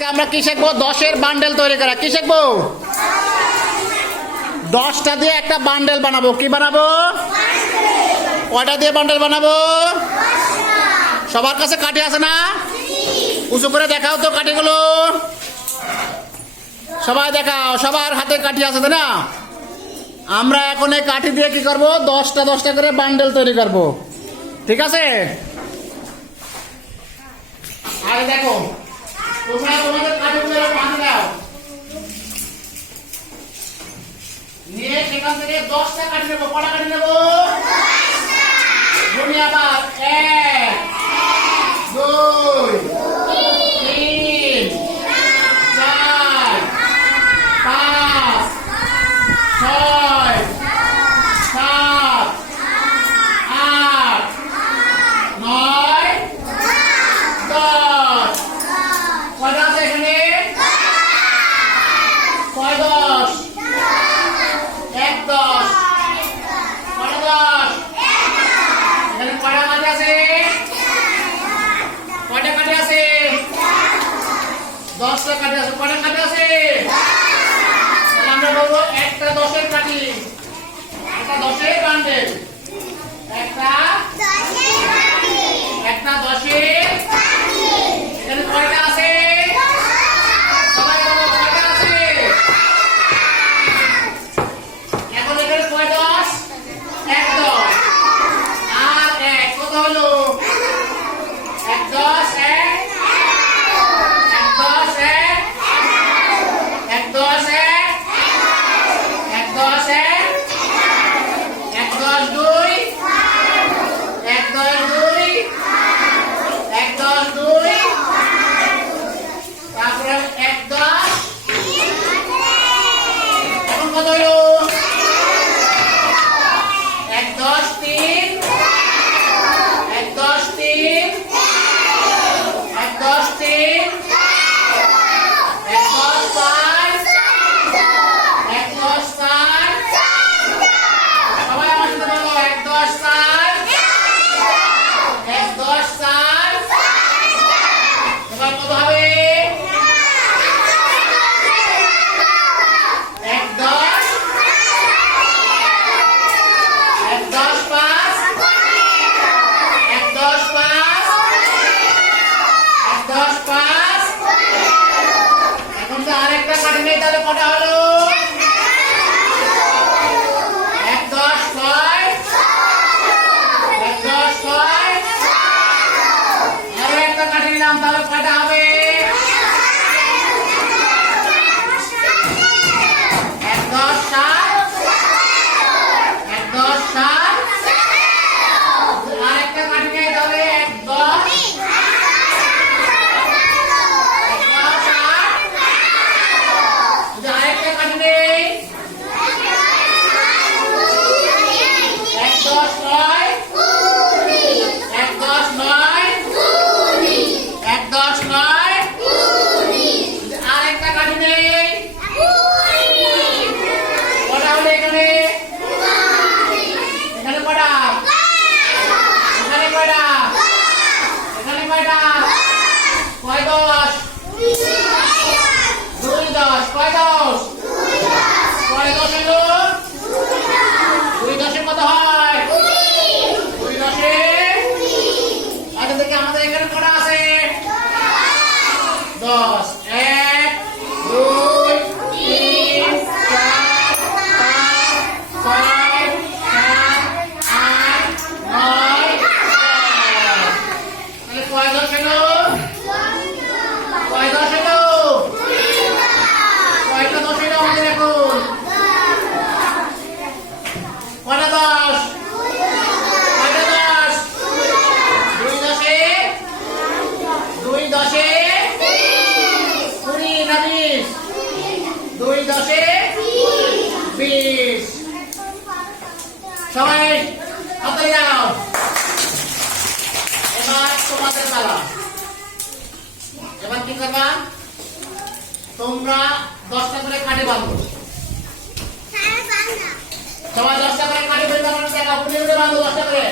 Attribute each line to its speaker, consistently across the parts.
Speaker 1: আজকে আমরা কি শিখব? দশের বান্ডেল তৈরি করা। কি শিখব? দশটা দিয়ে একটা বান্ডেল বানাবো। কি বানাবো? কয়টা দিয়ে বান্ডেল বানাবো? সবার কাছে কাটি আছে না? উঁচু করে দেখাও তো কাটিগুলো সবাই দেখাও, সবার হাতে কাটি আছে না? আমরা এখন এই কাঠি দিয়ে কি করব? দশটা দশটা করে বান্ডেল তৈরি করব। ঠিক আছে? আরে দেখো তোমরা নিয়ে সেখান থেকে দশটা কাঠি নেব। কটা কাঠি নেব? ধনী আবার এক দশটা কাঠি আছে কটা কাঠি আছে? আমরা বলব একটা দশের কাঠি। একটা দশের বান্ডেল একটা একটা দশের এখানে কয়টা আছে? তোমরা দশটা করে কাটে বাঁধো। হ্যাঁ, সবাই দশটা করে কাটে বেঁধে দশটা করে।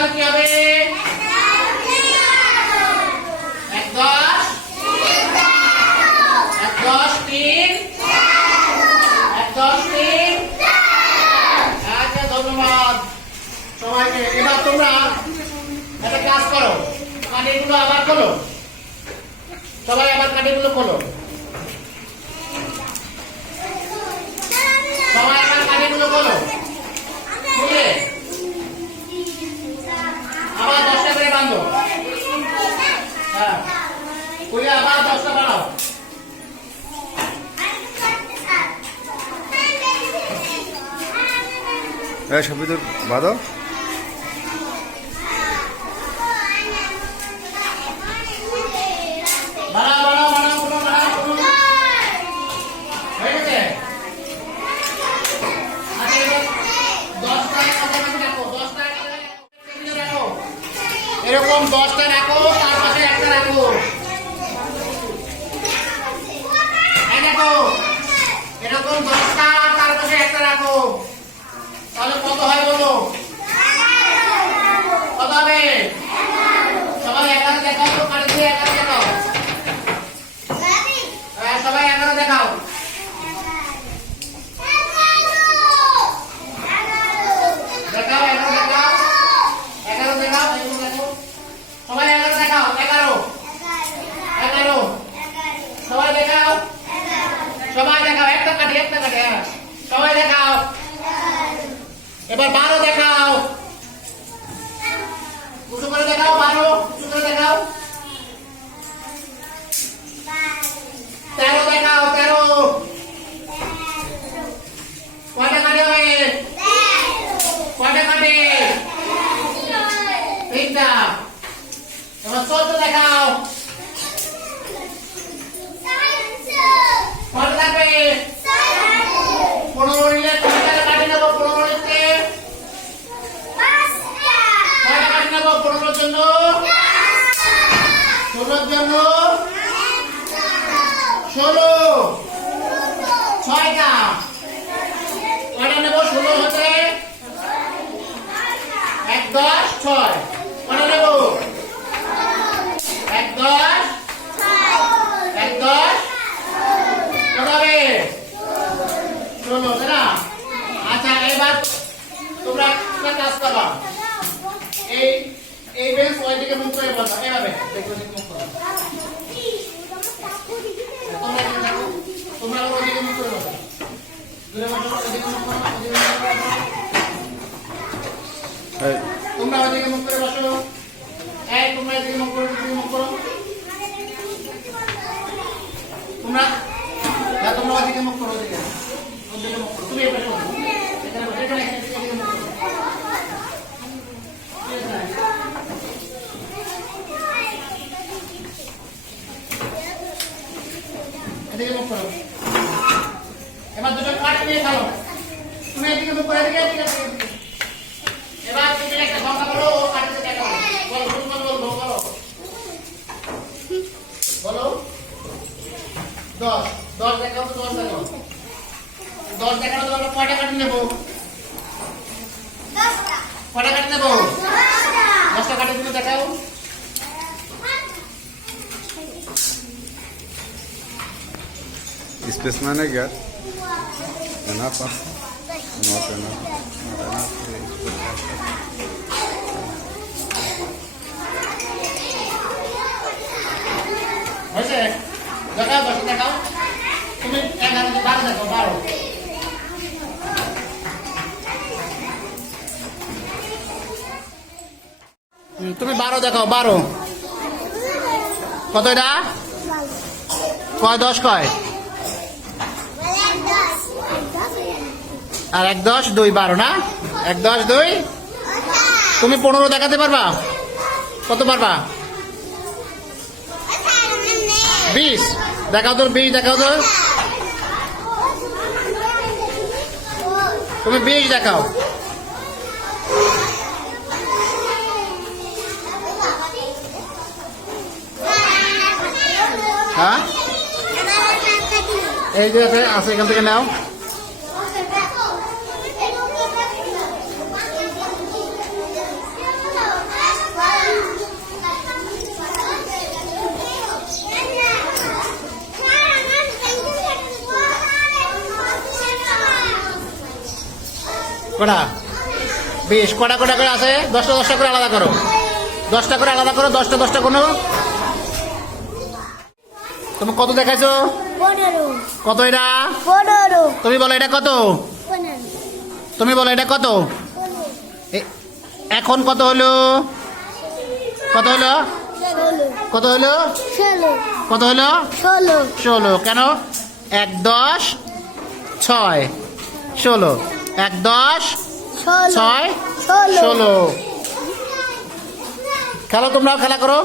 Speaker 1: তাহলে কি হবে? এক দশ। এক দশ তিন। এক দশ তিন। আচ্ছা ধন্যবাদ। সবাইকে, এবার তোমরা করো। আবার খোলো। সবাই আবার কাঠিগুলো খোলো। সবাই আবার কাঠিগুলো খোলো। খুলে। আবার দশটা করে বাঁধো হ্যাঁ। খুলে আবার দশটা বাড়াও।
Speaker 2: এই সবিদুর বাদো
Speaker 1: বাড়াও বাড়াও বাড়াও কোনো বাড়াও কোনো হয়ে গেছে আচ্ছা এবার দশটা কাছাকাছি রাখো দশটা টেবিলে রাখো এরকম দশটা রাখো তার পাশে একটা রাখো এই দেখো এরকম দশটা তার পাশে একটা রাখো। তাহলে কত হয় বলো? কত হবে? সবাই একা দেখাও তো এগারো দেখাও হ্যাঁ, সবাই এগারো দেখাও দেখাও এগারো দেখাও এগারো দেখাও এগুলো দেখো সবাই এগারো দেখাও এগারো এগারো সবাই দেখাও সবাই দেখাও একটা কাটি একটা কাটি হ্যাঁ সবাই দেখাও এবার বারো দেখাও উঁচু করে দেখাও বারো উঁচু করে দেখাও তেরো দেখাও তেরো কয়টা কাটে হবে কয়টা কাটে তিনটা এবার চোদ্দ দেখাও। কয়টা থাকবে পনেরো নিলে তিনটা কাটে নেব, পনেরো নিতে কয়টা কাটে নেব, পনেরোর জন্য। ষোলোর জন্য। ষোলো। ছয়টা। কয়টা নেব ষোলো হতে। এক দশ, ছয়। আচ্ছা তোমরা একটা কাজ করবা এই এই বেঞ্চ ওইদিকে মুখ করে বলবা এভাবে দেখো ওইদিকে মুখ তোমরা ওইদিকে মুখ করে বসো। এই, তোমরা এদিকে মুখ করো, এদিকে মুখ করো। তোমরা হ্যাঁ তোমরা ওইদিকে মুখ করো ওইদিকে বলো দশ দশ দেখাও তো দশ দেখাও দশ দেখানো তো আমরা কয়টা কাটি নেবো কয়টা কাটি নেবো দশটা কাটি তুমি দেখাও
Speaker 2: स्पेस मैंने क्या एनफ नॉट एनफ
Speaker 1: হয়েছে দেখাও। তুমি এগারো বারো দেখাও বারো। তুমি বারো দেখাও বারো। কত এটা? কয় দশ কয়? আর এক দশ দুই বারো না? এক দশ দুই? তুমি পনেরো দেখাতে পারবা? কত পারবা? বিশ। দেখাও তোর বিশ দেখাও তো তুমি বিশ দেখাও। হ্যাঁ? এই যে আছে এখান থেকে নাও। কটা? বেশ কটা কটা করে আছে? দশটা দশটা করে আলাদা করো। দশটা করে আলাদা করো দশটা দশটা কোনো? তুমি কত দেখাইছো? কত এটা? তুমি বলো এটা কত? তুমি বলো এটা কত? এখন কত হলো? কত হলো? কত হলো? কত হলো?
Speaker 3: ষোলো।
Speaker 1: ষোলো। কেন? এক দশ ছয়। ষোলো। এক দশ ছয় ষোলো। খেলো তোমরাও খেলা করো।